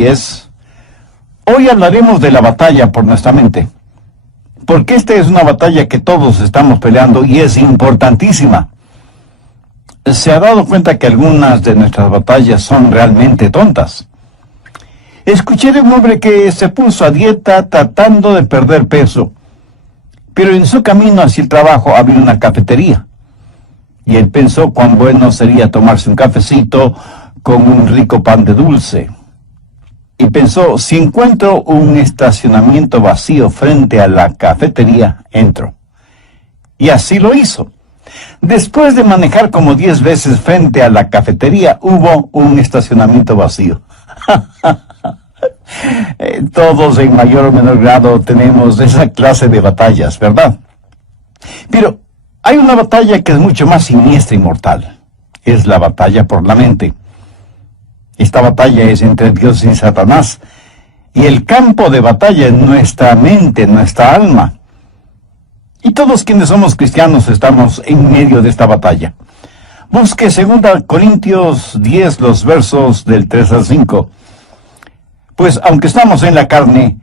10. Hoy hablaremos de la batalla por nuestra mente, porque esta es una batalla que todos estamos peleando y es importantísima. ¿Se ha dado cuenta que algunas de nuestras batallas son realmente tontas? Escuché de un hombre que se puso a dieta tratando de perder peso, pero en su camino hacia el trabajo había una cafetería, y él pensó cuán bueno sería tomarse un cafecito con un rico pan de dulce. Y pensó, si encuentro un estacionamiento vacío frente a la cafetería, entro. Y así lo hizo. Después de manejar como 10 veces frente a la cafetería, hubo un estacionamiento vacío. Todos en mayor o menor grado tenemos esa clase de batallas, ¿verdad? Pero hay una batalla que es mucho más siniestra y mortal. Es la batalla por la mente. Esta batalla es entre Dios y Satanás, y el campo de batalla es nuestra mente, nuestra alma. Y todos quienes somos cristianos estamos en medio de esta batalla. Busque 2 Corintios 10, los versos del 3 al 5. Pues aunque estamos en la carne,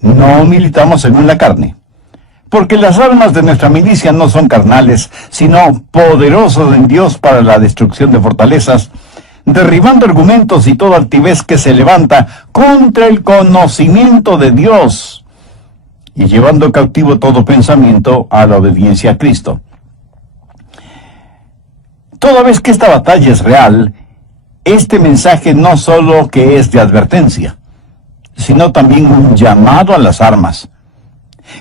no militamos según la carne. Porque las armas de nuestra milicia no son carnales, sino poderosos en Dios para la destrucción de fortalezas, derribando argumentos y toda altivez que se levanta contra el conocimiento de Dios, y llevando cautivo todo pensamiento a la obediencia a Cristo. Toda vez que esta batalla es real, este mensaje no solo que es de advertencia, sino también un llamado a las armas.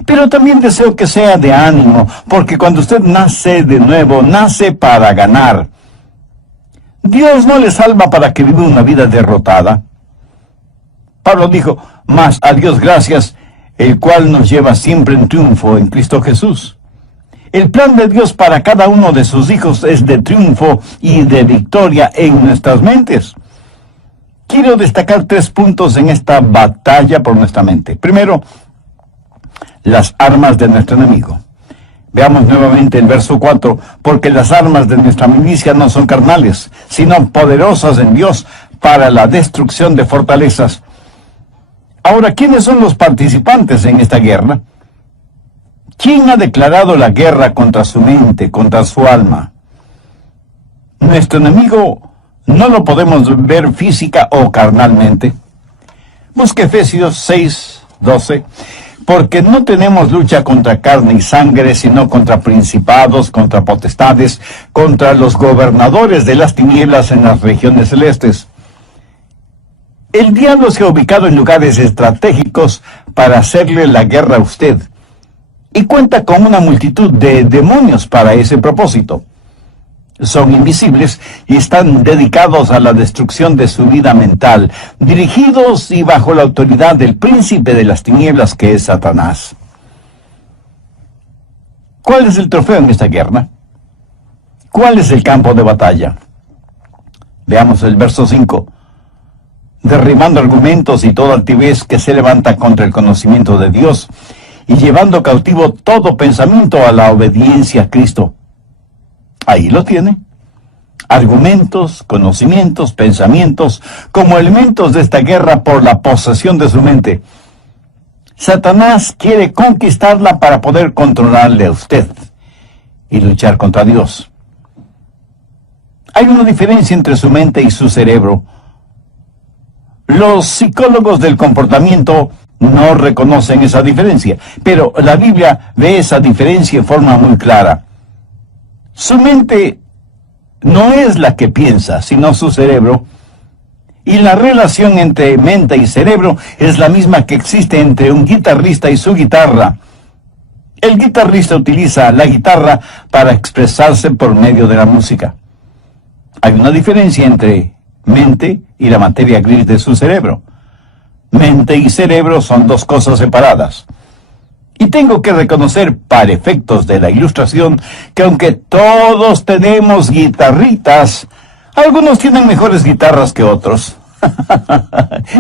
Pero también deseo que sea de ánimo, porque cuando usted nace de nuevo, nace para ganar. Dios no le salva para que viva una vida derrotada. Pablo dijo, mas a Dios gracias, el cual nos lleva siempre en triunfo en Cristo Jesús. El plan de Dios para cada uno de sus hijos es de triunfo y de victoria en nuestras mentes. Quiero destacar 3 puntos en esta batalla por nuestra mente. Primero, las armas de nuestro enemigo. Veamos nuevamente el verso 4, porque las armas de nuestra milicia no son carnales, sino poderosas en Dios para la destrucción de fortalezas. Ahora, ¿quiénes son los participantes en esta guerra? ¿Quién ha declarado la guerra contra su mente, contra su alma? Nuestro enemigo no lo podemos ver física o carnalmente. Busque Efesios 6, 12. Porque no tenemos lucha contra carne y sangre, sino contra principados, contra potestades, contra los gobernadores de las tinieblas en las regiones celestes. El diablo se ha ubicado en lugares estratégicos para hacerle la guerra a usted, y cuenta con una multitud de demonios para ese propósito. Son invisibles y están dedicados a la destrucción de su vida mental, dirigidos y bajo la autoridad del príncipe de las tinieblas que es Satanás. ¿Cuál es el trofeo en esta guerra? ¿Cuál es el campo de batalla? Veamos el verso 5. Derribando argumentos y toda altivez que se levanta contra el conocimiento de Dios, y llevando cautivo todo pensamiento a la obediencia a Cristo. Ahí lo tiene. Argumentos, conocimientos, pensamientos, como elementos de esta guerra por la posesión de su mente. Satanás quiere conquistarla para poder controlarle a usted y luchar contra Dios. Hay una diferencia entre su mente y su cerebro. Los psicólogos del comportamiento no reconocen esa diferencia, pero la Biblia ve esa diferencia en forma muy clara. Su mente no es la que piensa, sino su cerebro. Y la relación entre mente y cerebro es la misma que existe entre un guitarrista y su guitarra. El guitarrista utiliza la guitarra para expresarse por medio de la música. Hay una diferencia entre mente y la materia gris de su cerebro. Mente y cerebro son 2 cosas separadas. Y tengo que reconocer, para efectos de la ilustración, que aunque todos tenemos guitarritas, algunos tienen mejores guitarras que otros.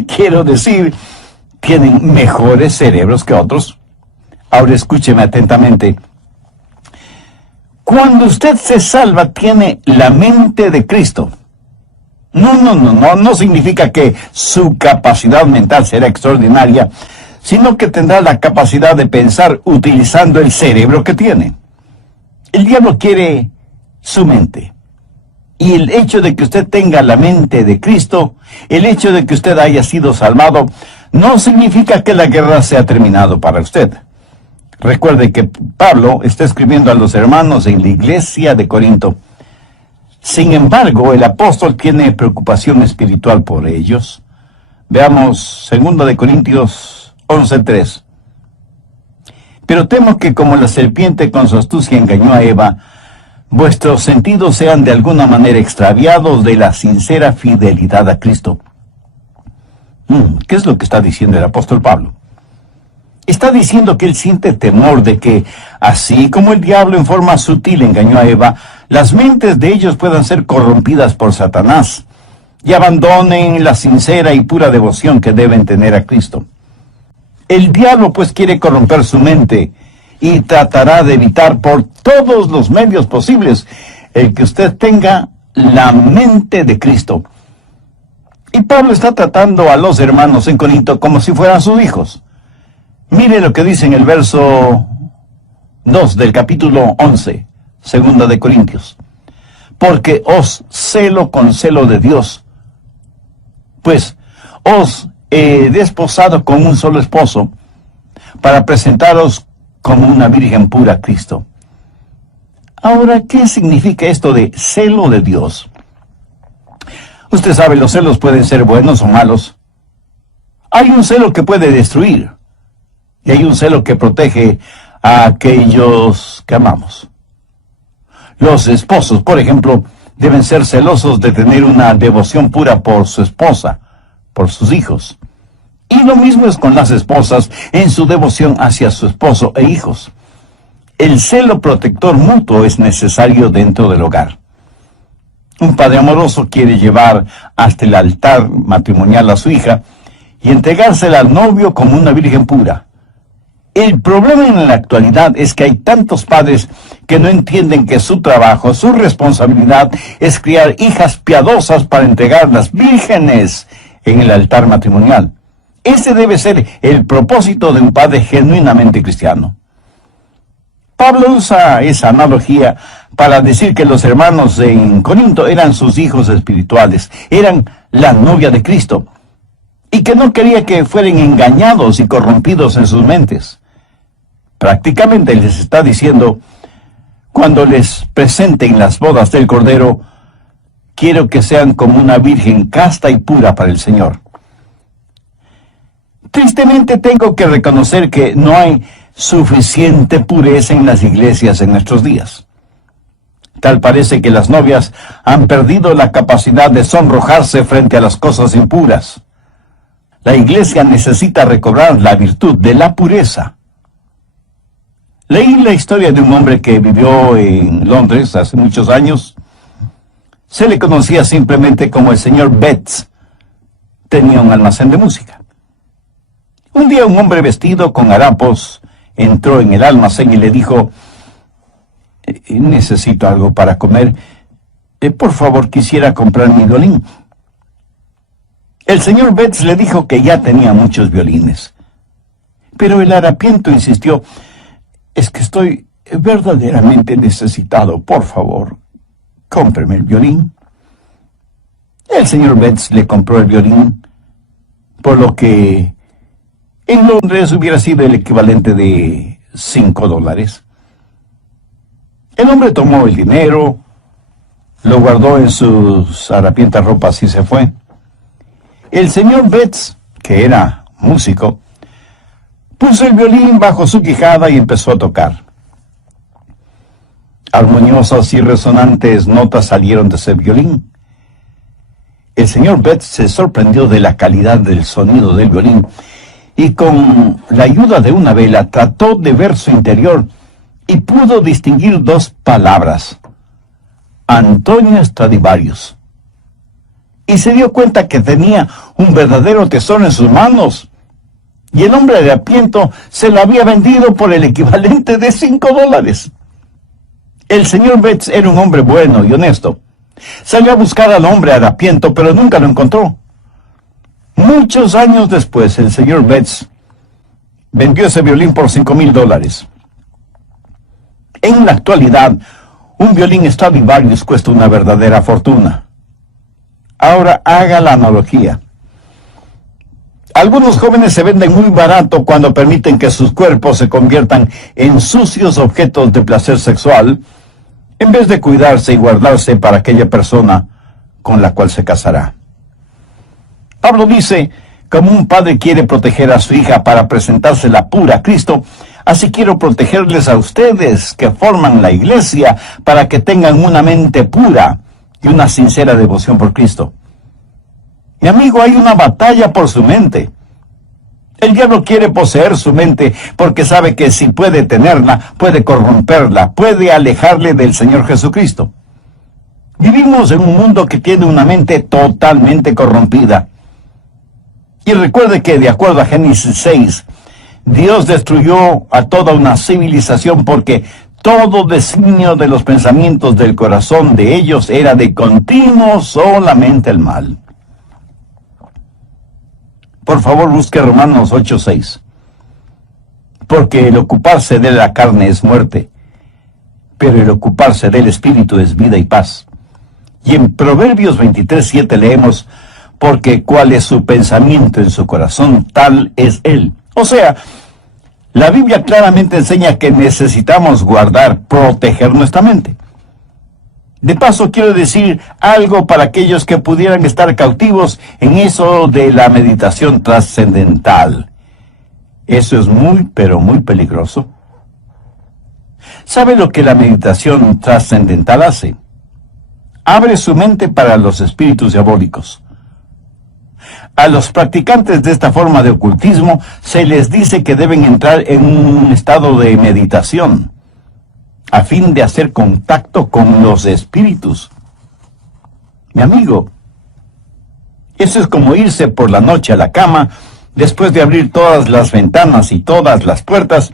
Quiero decir, tienen mejores cerebros que otros. Ahora escúcheme atentamente. Cuando usted se salva, tiene la mente de Cristo. No significa que su capacidad mental será extraordinaria, sino que tendrá la capacidad de pensar utilizando el cerebro que tiene. El diablo quiere su mente. Y el hecho de que usted tenga la mente de Cristo, el hecho de que usted haya sido salvado, no significa que la guerra se ha terminado para usted. Recuerde que Pablo está escribiendo a los hermanos en la iglesia de Corinto. Sin embargo, el apóstol tiene preocupación espiritual por ellos. Veamos 2 Corintios 11:3. Pero temo que como la serpiente con su astucia engañó a Eva, vuestros sentidos sean de alguna manera extraviados de la sincera fidelidad a Cristo. ¿Qué es lo que está diciendo el apóstol Pablo? Está diciendo que él siente temor de que, así como el diablo en forma sutil engañó a Eva, las mentes de ellos puedan ser corrompidas por Satanás y abandonen la sincera y pura devoción que deben tener a Cristo. El diablo pues quiere corromper su mente y tratará de evitar por todos los medios posibles el que usted tenga la mente de Cristo. Y Pablo está tratando a los hermanos en Corinto como si fueran sus hijos. Mire lo que dice en el verso 2 del capítulo 11, 2 Corintios. Porque os celo con celo de Dios, pues os he desposado con un solo esposo, para presentaros como una virgen pura a Cristo. Ahora, ¿qué significa esto de celo de Dios? Usted sabe, los celos pueden ser buenos o malos. Hay un celo que puede destruir, y hay un celo que protege a aquellos que amamos. Los esposos, por ejemplo, deben ser celosos de tener una devoción pura por su esposa, por sus hijos. Y lo mismo es con las esposas en su devoción hacia su esposo e hijos. El celo protector mutuo es necesario dentro del hogar. Un padre amoroso quiere llevar hasta el altar matrimonial a su hija y entregársela al novio como una virgen pura. El problema en la actualidad es que hay tantos padres que no entienden que su trabajo, su responsabilidad es criar hijas piadosas para entregarlas vírgenes en el altar matrimonial. Ese debe ser el propósito de un padre genuinamente cristiano. Pablo usa esa analogía para decir que los hermanos en Corinto eran sus hijos espirituales, eran la novia de Cristo, y que no quería que fueran engañados y corrompidos en sus mentes. Prácticamente les está diciendo, cuando les presenten las bodas del Cordero, quiero que sean como una virgen casta y pura para el Señor. Tristemente tengo que reconocer que no hay suficiente pureza en las iglesias en nuestros días. Tal parece que las novias han perdido la capacidad de sonrojarse frente a las cosas impuras. La iglesia necesita recobrar la virtud de la pureza. Leí la historia de un hombre que vivió en Londres hace muchos años. Se le conocía simplemente como el señor Betts. Tenía un almacén de música. Un día un hombre vestido con harapos entró en el almacén y le dijo, necesito algo para comer. Por favor, quisiera comprar mi violín. El señor Betts le dijo que ya tenía muchos violines. Pero el harapiento insistió, es que estoy verdaderamente necesitado. Por favor, cómpreme el violín. El señor Betts le compró el violín, por lo que en Londres hubiera sido el equivalente de $5. El hombre tomó el dinero, lo guardó en sus harapientas ropas y se fue. El señor Betts, que era músico, puso el violín bajo su quijada y empezó a tocar. Armoniosas y resonantes notas salieron de ese violín. El señor Betts se sorprendió de la calidad del sonido del violín y con la ayuda de una vela trató de ver su interior y pudo distinguir dos palabras: Antonio Stradivarius. Y se dio cuenta que tenía un verdadero tesoro en sus manos. Y el hombre de harapiento se lo había vendido por el equivalente de $5. El señor Betts era un hombre bueno y honesto. Salió a buscar al hombre harapiento, pero nunca lo encontró. Muchos años después, el señor Betts vendió ese violín por $5,000. En la actualidad, un violín Stradivarius cuesta una verdadera fortuna. Ahora haga la analogía. Algunos jóvenes se venden muy barato cuando permiten que sus cuerpos se conviertan en sucios objetos de placer sexual, en vez de cuidarse y guardarse para aquella persona con la cual se casará. Pablo dice, como un padre quiere proteger a su hija para presentársela pura a Cristo, así quiero protegerles a ustedes que forman la iglesia para que tengan una mente pura y una sincera devoción por Cristo. Mi amigo, hay una batalla por su mente. El diablo quiere poseer su mente porque sabe que si puede tenerla, puede corromperla, puede alejarle del Señor Jesucristo. Vivimos en un mundo que tiene una mente totalmente corrompida. Y recuerde que, de acuerdo a Génesis 6, Dios destruyó a toda una civilización porque todo designio de los pensamientos del corazón de ellos era de continuo solamente el mal. Por favor, busque Romanos 8:6. Porque el ocuparse de la carne es muerte, pero el ocuparse del Espíritu es vida y paz. Y en Proverbios 23:7 leemos, porque cuál es su pensamiento en su corazón, tal es él. O sea, la Biblia claramente enseña que necesitamos guardar, proteger nuestra mente. De paso, quiero decir algo para aquellos que pudieran estar cautivos en eso de la meditación trascendental. Eso es muy, pero muy peligroso. ¿Sabe lo que la meditación trascendental hace? Abre su mente para los espíritus diabólicos. A los practicantes de esta forma de ocultismo se les dice que deben entrar en un estado de meditación a fin de hacer contacto con los espíritus. Mi amigo, eso es como irse por la noche a la cama después de abrir todas las ventanas y todas las puertas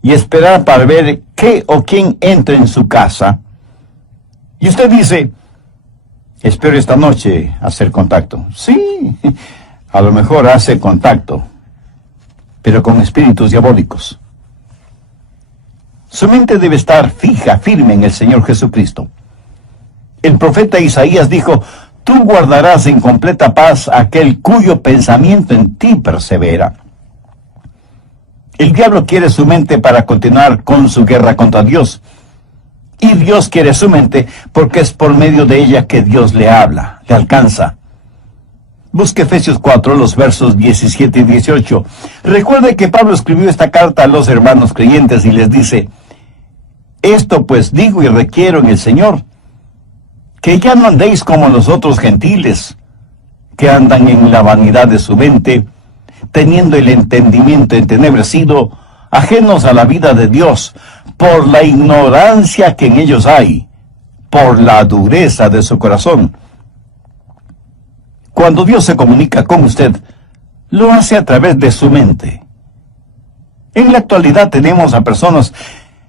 y esperar para ver qué o quién entra en su casa. Y usted dice, espero esta noche hacer contacto. Sí, a lo mejor hace contacto, pero con espíritus diabólicos. Su mente debe estar fija, firme en el Señor Jesucristo. El profeta Isaías dijo, tú guardarás en completa paz aquel cuyo pensamiento en ti persevera. El diablo quiere su mente para continuar con su guerra contra Dios. Y Dios quiere su mente porque es por medio de ella que Dios le habla, le alcanza. Busque Efesios 4, los versos 17 y 18. Recuerde que Pablo escribió esta carta a los hermanos creyentes y les dice, esto pues digo y requiero en el Señor, que ya no andéis como los otros gentiles, que andan en la vanidad de su mente, teniendo el entendimiento entenebrecido, ajenos a la vida de Dios, por la ignorancia que en ellos hay, por la dureza de su corazón. Cuando Dios se comunica con usted, lo hace a través de su mente. En la actualidad tenemos a personas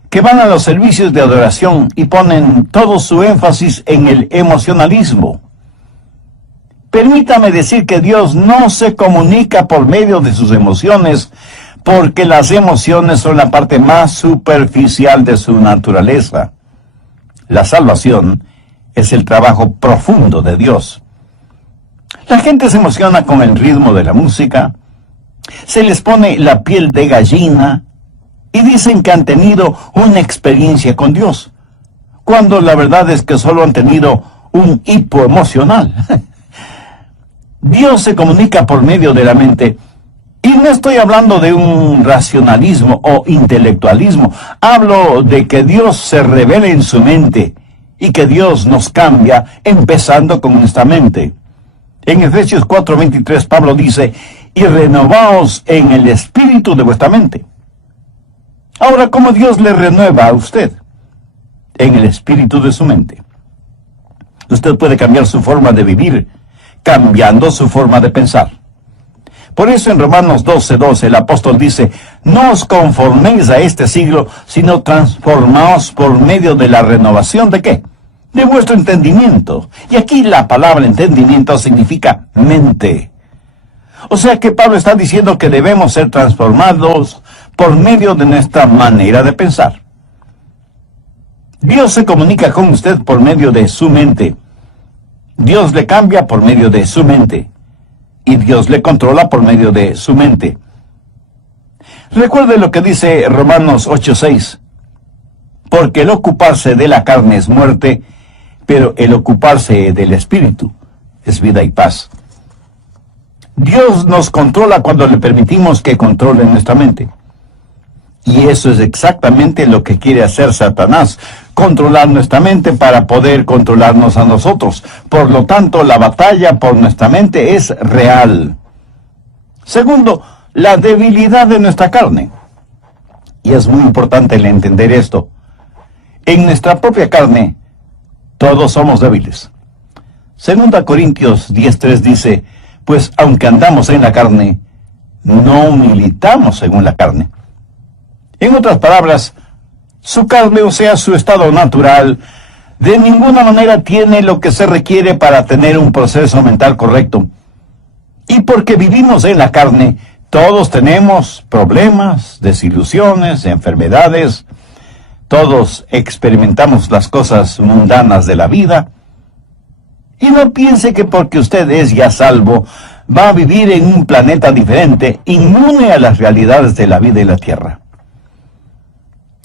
que van a los servicios de adoración y ponen todo su énfasis en el emocionalismo. Permítame decir que Dios no se comunica por medio de sus emociones, porque las emociones son la parte más superficial de su naturaleza. La salvación es el trabajo profundo de Dios. La gente se emociona con el ritmo de la música, se les pone la piel de gallina y dicen que han tenido una experiencia con Dios, cuando la verdad es que solo han tenido un hipo emocional. Dios se comunica por medio de la mente, y no estoy hablando de un racionalismo o intelectualismo, hablo de que Dios se revela en su mente, y que Dios nos cambia, empezando con nuestra mente. En Efesios 4:23 Pablo dice, y renovaos en el espíritu de vuestra mente. Ahora, ¿cómo Dios le renueva a usted? En el espíritu de su mente. Usted puede cambiar su forma de vivir, cambiando su forma de pensar. Por eso en Romanos 12:12 el apóstol dice, no os conforméis a este siglo, sino transformaos por medio de la renovación ¿de qué? de vuestro entendimiento. Y aquí la palabra entendimiento significa mente. O sea que Pablo está diciendo que debemos ser transformados por medio de nuestra manera de pensar. Dios se comunica con usted por medio de su mente. Dios le cambia por medio de su mente. Y Dios le controla por medio de su mente. Recuerde lo que dice Romanos 8:6. Porque el ocuparse de la carne es muerte, pero el ocuparse del Espíritu es vida y paz. Dios nos controla cuando le permitimos que controle nuestra mente. Y eso es exactamente lo que quiere hacer Satanás, controlar nuestra mente para poder controlarnos a nosotros. Por lo tanto, la batalla por nuestra mente es real. Segundo, la debilidad de nuestra carne. Y es muy importante el entender esto. En nuestra propia carne, todos somos débiles. 2 Corintios 10:3 dice, pues aunque andamos en la carne, no militamos según la carne. En otras palabras, su carne, o sea, su estado natural, de ninguna manera tiene lo que se requiere para tener un proceso mental correcto. Y porque vivimos en la carne, todos tenemos problemas, desilusiones, enfermedades. Todos experimentamos las cosas mundanas de la vida. Y no piense que porque usted es ya salvo, va a vivir en un planeta diferente, inmune a las realidades de la vida y la tierra.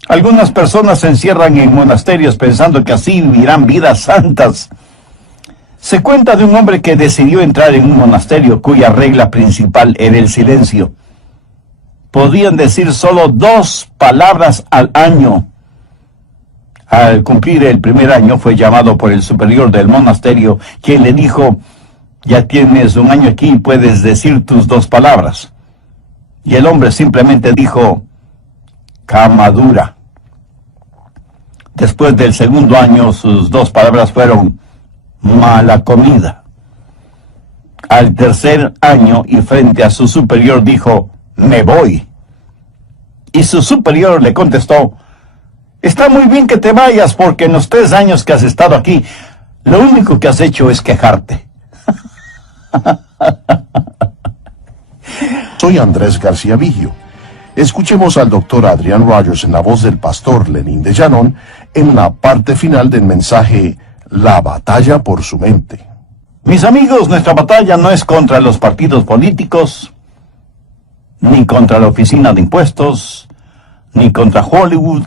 Algunas personas se encierran en monasterios pensando que así vivirán vidas santas. Se cuenta de un hombre que decidió entrar en un monasterio cuya regla principal era el silencio. Podían decir solo 2 palabras al año. Al cumplir el primer año fue llamado por el superior del monasterio, quien le dijo, ya tienes 1 año aquí y puedes decir tus 2 palabras. Y el hombre simplemente dijo, cama dura. Después del segundo año, sus 2 palabras fueron, mala comida. Al tercer año, y frente a su superior, dijo, me voy. Y su superior le contestó, está muy bien que te vayas, porque en los 3 años que has estado aquí, lo único que has hecho es quejarte. Soy Andrés García Vigio. Escuchemos al doctor Adrian Rogers en la voz del pastor Lenín de Llanón en la parte final del mensaje La batalla por su mente. Mis amigos, nuestra batalla no es contra los partidos políticos, ni contra la oficina de impuestos, ni contra Hollywood,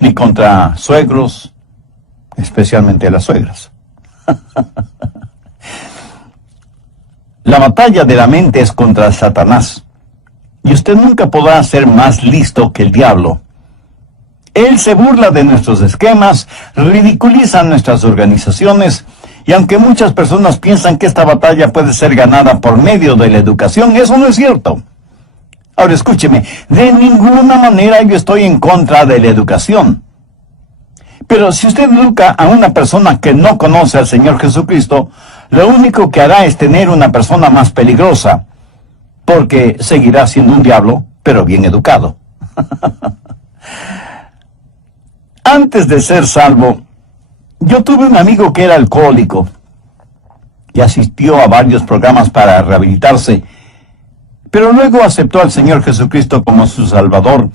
ni contra suegros, especialmente las suegras. La batalla de la mente es contra Satanás. Y usted nunca podrá ser más listo que el diablo. Él se burla de nuestros esquemas, ridiculiza nuestras organizaciones, y aunque muchas personas piensan que esta batalla puede ser ganada por medio de la educación, eso no es cierto. Ahora escúcheme, de ninguna manera yo estoy en contra de la educación. Pero si usted educa a una persona que no conoce al Señor Jesucristo, lo único que hará es tener una persona más peligrosa, porque seguirá siendo un diablo, pero bien educado. Antes de ser salvo, yo tuve un amigo que era alcohólico y asistió a varios programas para rehabilitarse, pero luego aceptó al Señor Jesucristo como su Salvador,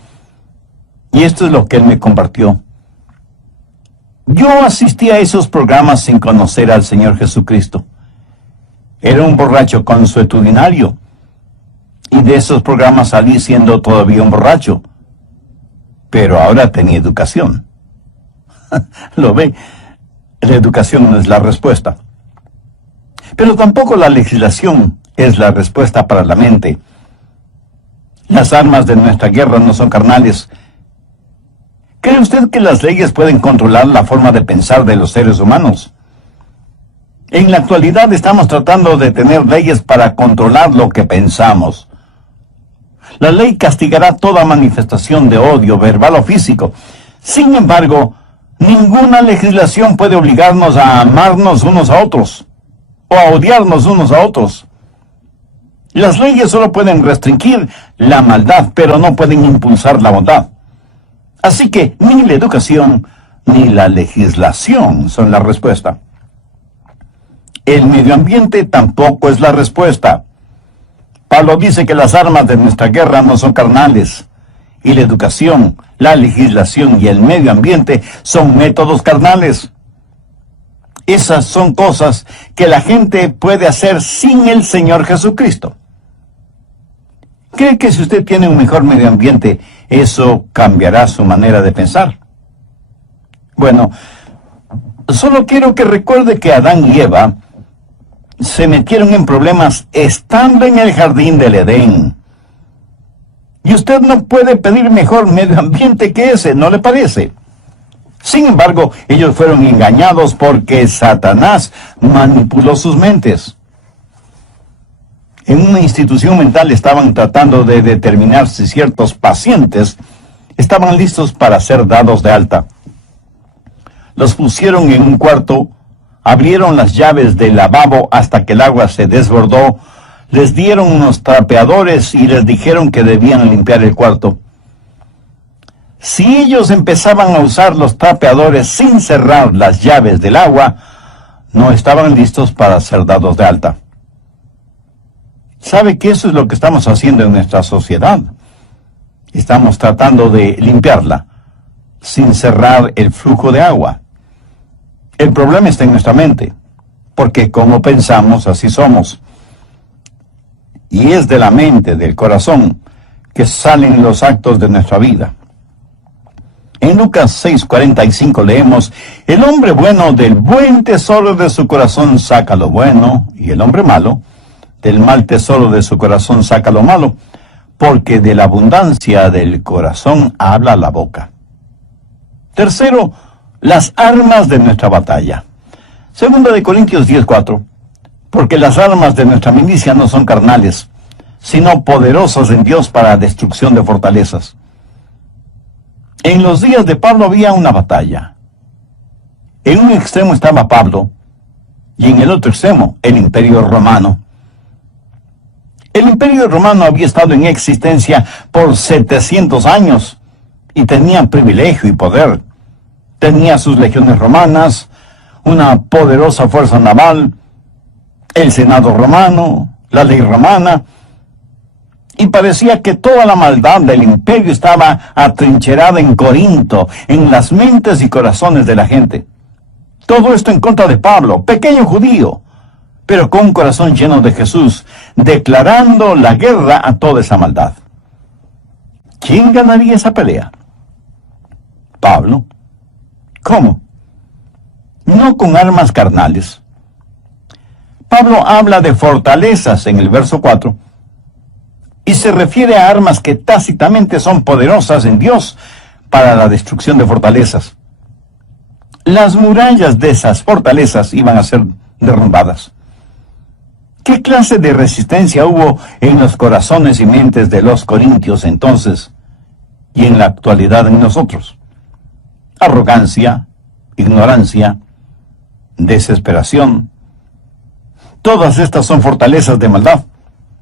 y esto es lo que él me compartió. Yo asistí a esos programas sin conocer al Señor Jesucristo. Era un borracho consuetudinario, y de esos programas salí siendo todavía un borracho, pero ahora tenía educación. ¿Lo ve? La educación no es la respuesta. Pero tampoco la legislación es la respuesta para la mente. Las armas de nuestra guerra no son carnales. ¿Cree usted que las leyes pueden controlar la forma de pensar de los seres humanos? En la actualidad estamos tratando de tener leyes para controlar lo que pensamos. La ley castigará toda manifestación de odio, verbal o físico. Sin embargo, ninguna legislación puede obligarnos a amarnos unos a otros, o a odiarnos unos a otros. Las leyes solo pueden restringir la maldad, pero no pueden impulsar la bondad. Así que ni la educación, ni la legislación son la respuesta. El medio ambiente tampoco es la respuesta. Pablo dice que las armas de nuestra guerra no son carnales, y la educación, la legislación y el medio ambiente son métodos carnales. Esas son cosas que la gente puede hacer sin el Señor Jesucristo. ¿Cree que si usted tiene un mejor medio ambiente, eso cambiará su manera de pensar? Bueno, solo quiero que recuerde que Adán y Eva se metieron en problemas estando en el jardín del Edén. Y usted no puede pedir mejor medio ambiente que ese, ¿no le parece? Sin embargo, ellos fueron engañados porque Satanás manipuló sus mentes. En una institución mental estaban tratando de determinar si ciertos pacientes estaban listos para ser dados de alta. Los pusieron en un cuarto, abrieron las llaves del lavabo hasta que el agua se desbordó, les dieron unos trapeadores y les dijeron que debían limpiar el cuarto. Si ellos empezaban a usar los trapeadores sin cerrar las llaves del agua, no estaban listos para ser dados de alta. ¿Sabe que eso es lo que estamos haciendo en nuestra sociedad? Estamos tratando de limpiarla sin cerrar el flujo de agua. El problema está en nuestra mente, porque como pensamos, así somos. Y es de la mente, del corazón, que salen los actos de nuestra vida. En Lucas 6:45 leemos: el hombre bueno del buen tesoro de su corazón saca lo bueno, y el hombre malo del mal tesoro de su corazón saca lo malo, porque de la abundancia del corazón habla la boca. Tercero, las armas de nuestra batalla. Segunda de Corintios 10:4, porque las armas de nuestra milicia no son carnales, sino poderosas en Dios para destrucción de fortalezas. En los días de Pablo había una batalla. En un extremo estaba Pablo, y en el otro extremo el Imperio Romano. El Imperio Romano había estado en existencia por 700 años, y tenía privilegio y poder. Tenía sus legiones romanas, una poderosa fuerza naval, el Senado romano, la ley romana, y parecía que toda la maldad del imperio estaba atrincherada en Corinto, en las mentes y corazones de la gente. Todo esto en contra de Pablo, pequeño judío, pero con un corazón lleno de Jesús, declarando la guerra a toda esa maldad. ¿Quién ganaría esa pelea? Pablo. ¿Cómo? No con armas carnales. Pablo habla de fortalezas en el verso 4, y se refiere a armas que tácitamente son poderosas en Dios para la destrucción de fortalezas. Las murallas de esas fortalezas iban a ser derrumbadas. ¿Qué clase de resistencia hubo en los corazones y mentes de los corintios entonces y en la actualidad en nosotros? Arrogancia, ignorancia, desesperación. Todas estas son fortalezas de maldad.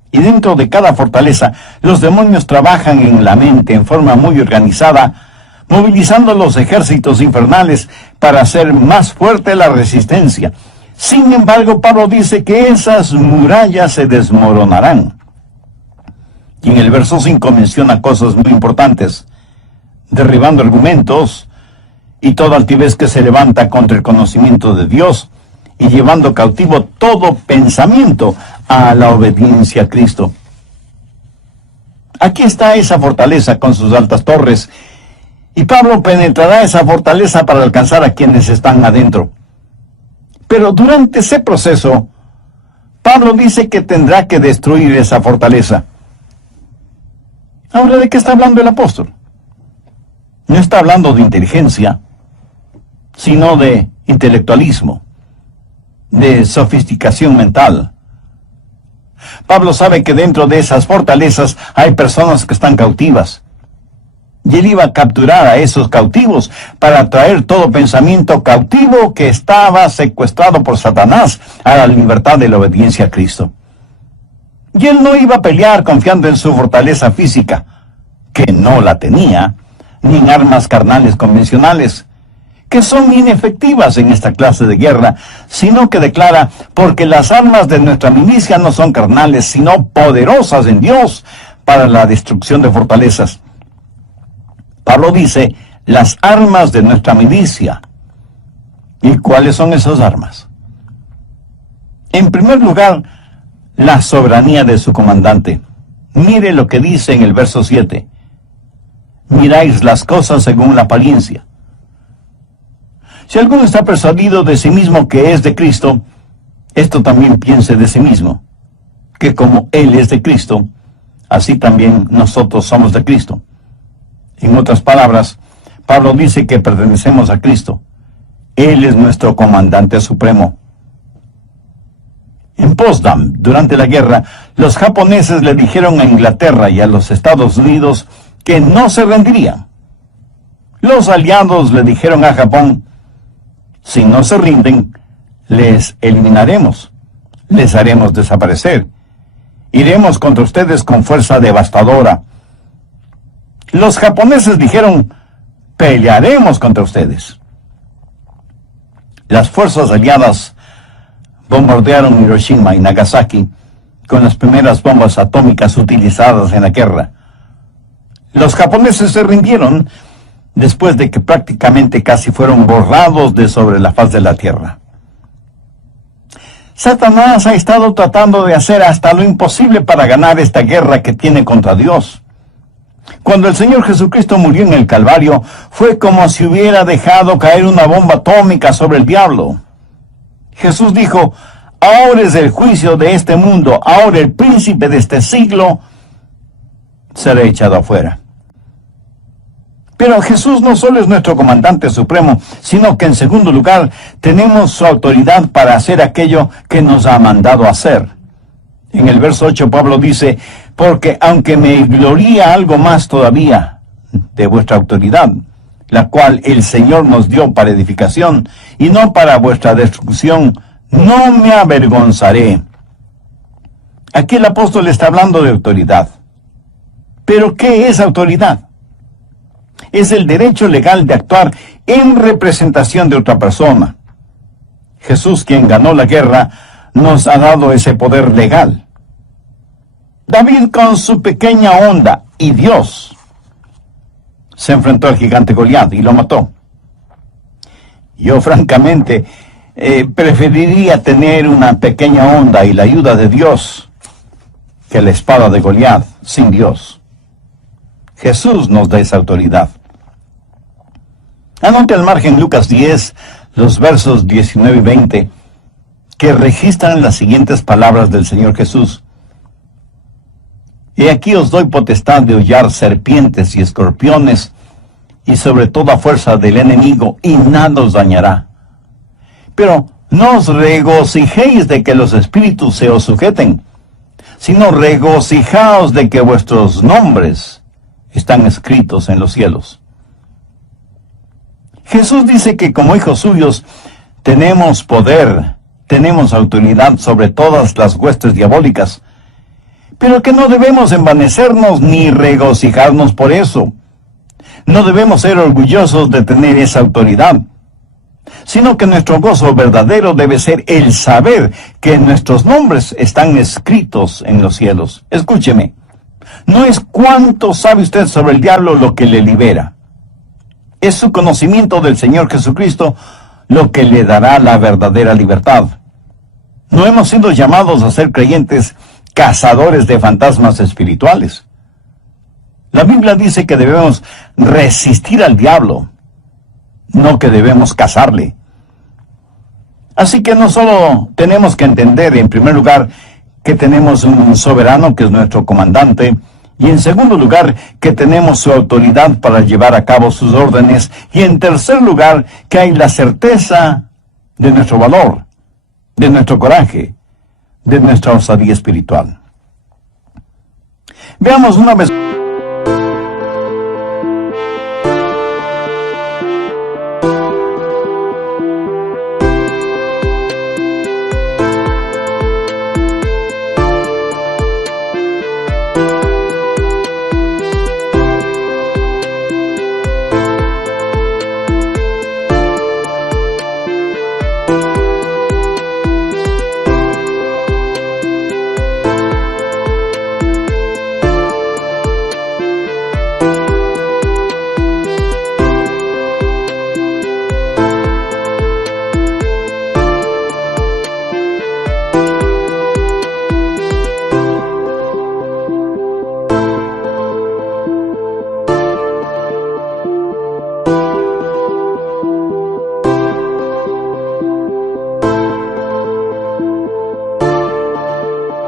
Y dentro de cada fortaleza, los demonios trabajan en la mente en forma muy organizada, movilizando los ejércitos infernales para hacer más fuerte la resistencia. Sin embargo, Pablo dice que esas murallas se desmoronarán. Y en el verso 5 menciona cosas muy importantes: derribando argumentos y toda altivez que se levanta contra el conocimiento de Dios, y llevando cautivo todo pensamiento a la obediencia a Cristo. Aquí está esa fortaleza con sus altas torres, y Pablo penetrará esa fortaleza para alcanzar a quienes están adentro. Pero durante ese proceso, Pablo dice que tendrá que destruir esa fortaleza. Ahora, ¿de qué está hablando el apóstol? No está hablando de inteligencia, sino de intelectualismo, de sofisticación mental. Pablo sabe que dentro de esas fortalezas hay personas que están cautivas. Y él iba a capturar a esos cautivos para traer todo pensamiento cautivo que estaba secuestrado por Satanás a la libertad de la obediencia a Cristo. Y él no iba a pelear confiando en su fortaleza física, que no la tenía, ni en armas carnales convencionales, que son inefectivas en esta clase de guerra, sino que declara, porque las armas de nuestra milicia no son carnales, sino poderosas en Dios para la destrucción de fortalezas. Pablo dice, las armas de nuestra milicia. ¿Y cuáles son esas armas? En primer lugar, la soberanía de su comandante. Mire lo que dice en el verso 7. Miráis las cosas según la apariencia. Si alguno está persuadido de sí mismo que es de Cristo, esto también piense de sí mismo, que como Él es de Cristo, así también nosotros somos de Cristo. En otras palabras, Pablo dice que pertenecemos a Cristo. Él es nuestro comandante supremo. En Potsdam, durante la guerra, los japoneses le dijeron a Inglaterra y a los Estados Unidos que no se rendirían. Los aliados le dijeron a Japón, si no se rinden, les eliminaremos, les haremos desaparecer, iremos contra ustedes con fuerza devastadora. Los japoneses dijeron, pelearemos contra ustedes. Las fuerzas aliadas bombardearon Hiroshima y Nagasaki con las primeras bombas atómicas utilizadas en la guerra. Los japoneses se rindieron después de que prácticamente casi fueron borrados de sobre la faz de la tierra. Satanás ha estado tratando de hacer hasta lo imposible para ganar esta guerra que tiene contra Dios. Cuando el Señor Jesucristo murió en el Calvario, fue como si hubiera dejado caer una bomba atómica sobre el diablo. Jesús dijo, ahora es el juicio de este mundo, ahora el príncipe de este siglo será echado afuera. Pero Jesús no solo es nuestro comandante supremo, sino que en segundo lugar tenemos su autoridad para hacer aquello que nos ha mandado hacer. En el verso 8 Pablo dice, porque aunque me gloría algo más todavía de vuestra autoridad, la cual el Señor nos dio para edificación y no para vuestra destrucción, no me avergonzaré. Aquí el apóstol está hablando de autoridad. ¿Pero qué es autoridad? Es el derecho legal de actuar en representación de otra persona. Jesús, quien ganó la guerra, nos ha dado ese poder legal. David con su pequeña onda y Dios se enfrentó al gigante Goliat y lo mató. Yo francamente preferiría tener una pequeña onda y la ayuda de Dios que la espada de Goliat sin Dios. Jesús nos da esa autoridad. Anote al margen Lucas 10, los versos 19 y 20, que registran las siguientes palabras del Señor Jesús. He aquí os doy potestad de hollar serpientes y escorpiones, y sobre toda fuerza del enemigo, y nada os dañará. Pero no os regocijéis de que los espíritus se os sujeten, sino regocijaos de que vuestros nombres están escritos en los cielos. Jesús dice que como hijos suyos tenemos poder, tenemos autoridad sobre todas las huestes diabólicas, pero que no debemos envanecernos ni regocijarnos por eso. No debemos ser orgullosos de tener esa autoridad, sino que nuestro gozo verdadero debe ser el saber que nuestros nombres están escritos en los cielos. Escúcheme, no es cuánto sabe usted sobre el diablo lo que le libera. Es su conocimiento del Señor Jesucristo lo que le dará la verdadera libertad. No hemos sido llamados a ser creyentes cazadores de fantasmas espirituales. La Biblia dice que debemos resistir al diablo, no que debemos cazarle. Así que no solo tenemos que entender, en primer lugar, que tenemos un soberano que es nuestro comandante, y en segundo lugar, que tenemos su autoridad para llevar a cabo sus órdenes, y en tercer lugar, que hay la certeza de nuestro valor, de nuestro coraje, de nuestra osadía espiritual. Veamos una vez.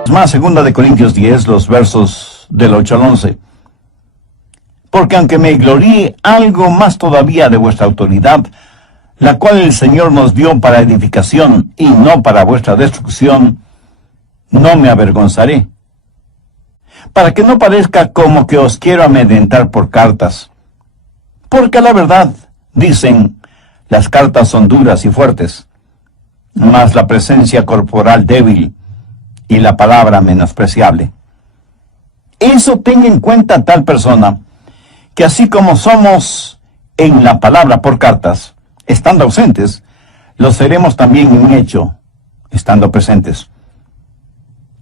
más 2 Corintios 10, los versos del 8 al 11. Porque aunque me gloríe algo más todavía de vuestra autoridad, la cual el Señor nos dio para edificación y no para vuestra destrucción, no me avergonzaré, para que no parezca como que os quiero amedrentar por cartas. Porque a la verdad, dicen, las cartas son duras y fuertes, mas la presencia corporal débil y la palabra menospreciable. Eso tenga en cuenta tal persona, que así como somos en la palabra por cartas, estando ausentes, lo seremos también en hecho, estando presentes.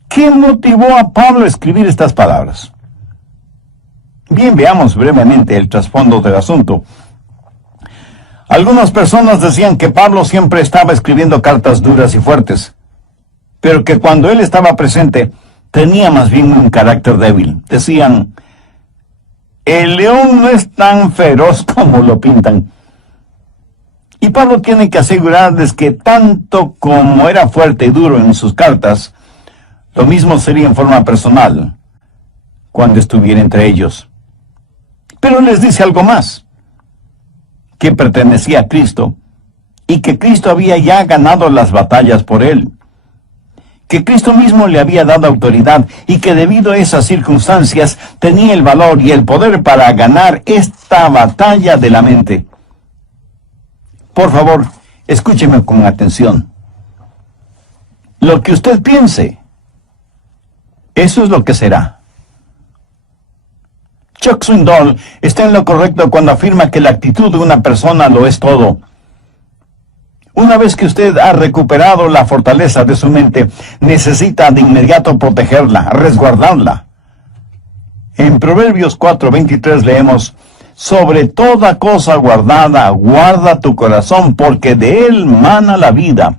¿Qué motivó a Pablo a escribir estas palabras? Bien, veamos brevemente el trasfondo del asunto. Algunas personas decían que Pablo siempre estaba escribiendo cartas duras y fuertes, pero que cuando él estaba presente tenía más bien un carácter débil. Decían, el león no es tan feroz como lo pintan. Y Pablo tiene que asegurarles que tanto como era fuerte y duro en sus cartas, lo mismo sería en forma personal, cuando estuviera entre ellos. Pero les dice algo más, que pertenecía a Cristo, y que Cristo había ya ganado las batallas por él, que Cristo mismo le había dado autoridad, y que debido a esas circunstancias tenía el valor y el poder para ganar esta batalla de la mente. Por favor, escúcheme con atención. Lo que usted piense, eso es lo que será. Chuck Swindoll está en lo correcto cuando afirma que la actitud de una persona lo es todo. Una vez que usted ha recuperado la fortaleza de su mente, necesita de inmediato protegerla, resguardarla. En Proverbios 4:23 leemos, sobre toda cosa guardada, guarda tu corazón, porque de él mana la vida.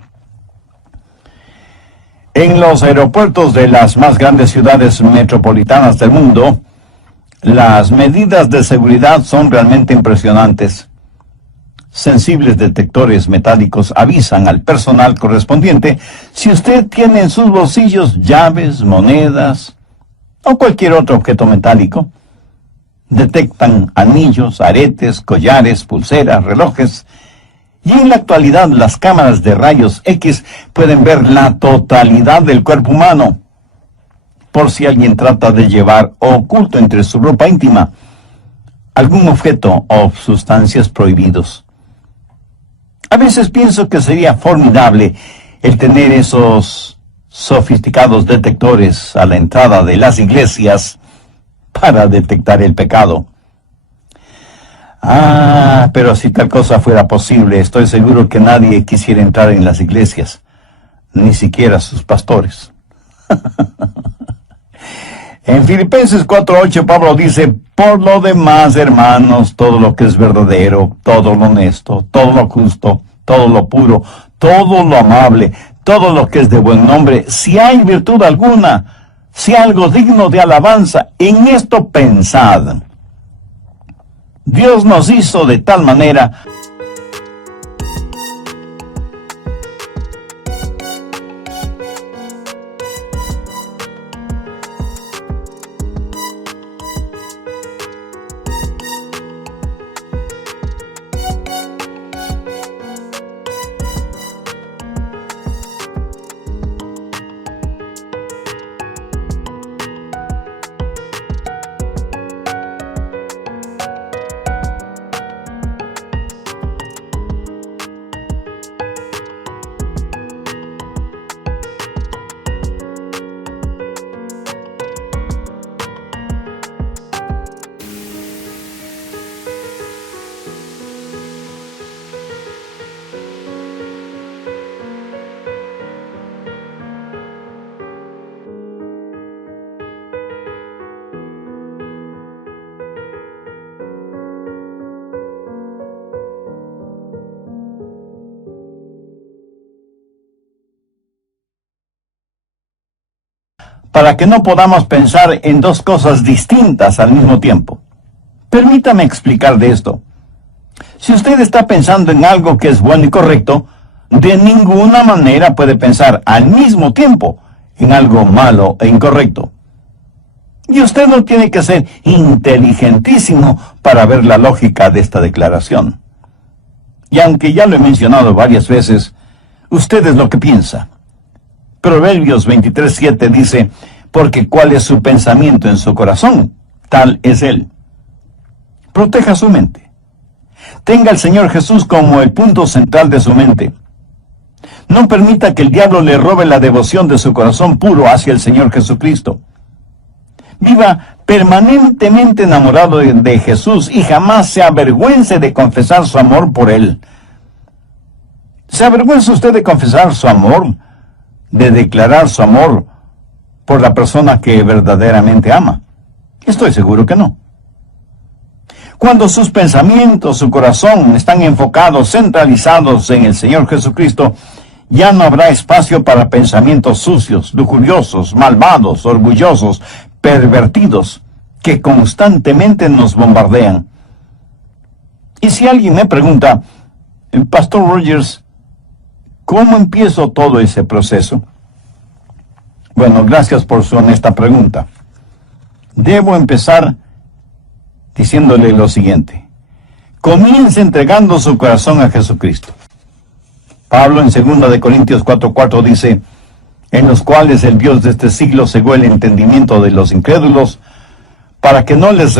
En los aeropuertos de las más grandes ciudades metropolitanas del mundo, las medidas de seguridad son realmente impresionantes. Sensibles detectores metálicos avisan al personal correspondiente si usted tiene en sus bolsillos llaves, monedas o cualquier otro objeto metálico. Detectan anillos, aretes, collares, pulseras, relojes. Y en la actualidad las cámaras de rayos X pueden ver la totalidad del cuerpo humano, por si alguien trata de llevar oculto entre su ropa íntima algún objeto o sustancias prohibidos. A veces pienso que sería formidable el tener esos sofisticados detectores a la entrada de las iglesias para detectar el pecado. Pero si tal cosa fuera posible, estoy seguro que nadie quisiera entrar en las iglesias, ni siquiera sus pastores. En Filipenses 4:8 Pablo dice, por lo demás, hermanos, todo lo que es verdadero, todo lo honesto, todo lo justo, todo lo puro, todo lo amable, todo lo que es de buen nombre, si hay virtud alguna, si algo digno de alabanza, en esto pensad. Dios nos hizo de tal manera para que no podamos pensar en dos cosas distintas al mismo tiempo. Permítame explicar de esto. Si usted está pensando en algo que es bueno y correcto, de ninguna manera puede pensar al mismo tiempo en algo malo e incorrecto. Y usted no tiene que ser inteligentísimo para ver la lógica de esta declaración. Y aunque ya lo he mencionado varias veces, usted es lo que piensa. Proverbios 23:7 dice, porque cuál es su pensamiento en su corazón, tal es él. Proteja su mente. Tenga al Señor Jesús como el punto central de su mente. No permita que el diablo le robe la devoción de su corazón puro hacia el Señor Jesucristo. Viva permanentemente enamorado de Jesús y jamás se avergüence de confesar su amor por Él. ¿Se avergüenza usted de confesar su amor, de declarar su amor por la persona que verdaderamente ama? Estoy seguro que no. Cuando sus pensamientos, su corazón están enfocados, centralizados en el Señor Jesucristo, ya no habrá espacio para pensamientos sucios, lujuriosos, malvados, orgullosos, pervertidos, que constantemente nos bombardean. Y si alguien me pregunta, Pastor Rogers, ¿cómo empiezo todo ese proceso? Bueno, gracias por su honesta pregunta. Debo empezar diciéndole lo siguiente. Comience entregando su corazón a Jesucristo. Pablo en 2 de Corintios 4:4 dice, en los cuales el Dios de este siglo cegó el entendimiento de los incrédulos, para que no les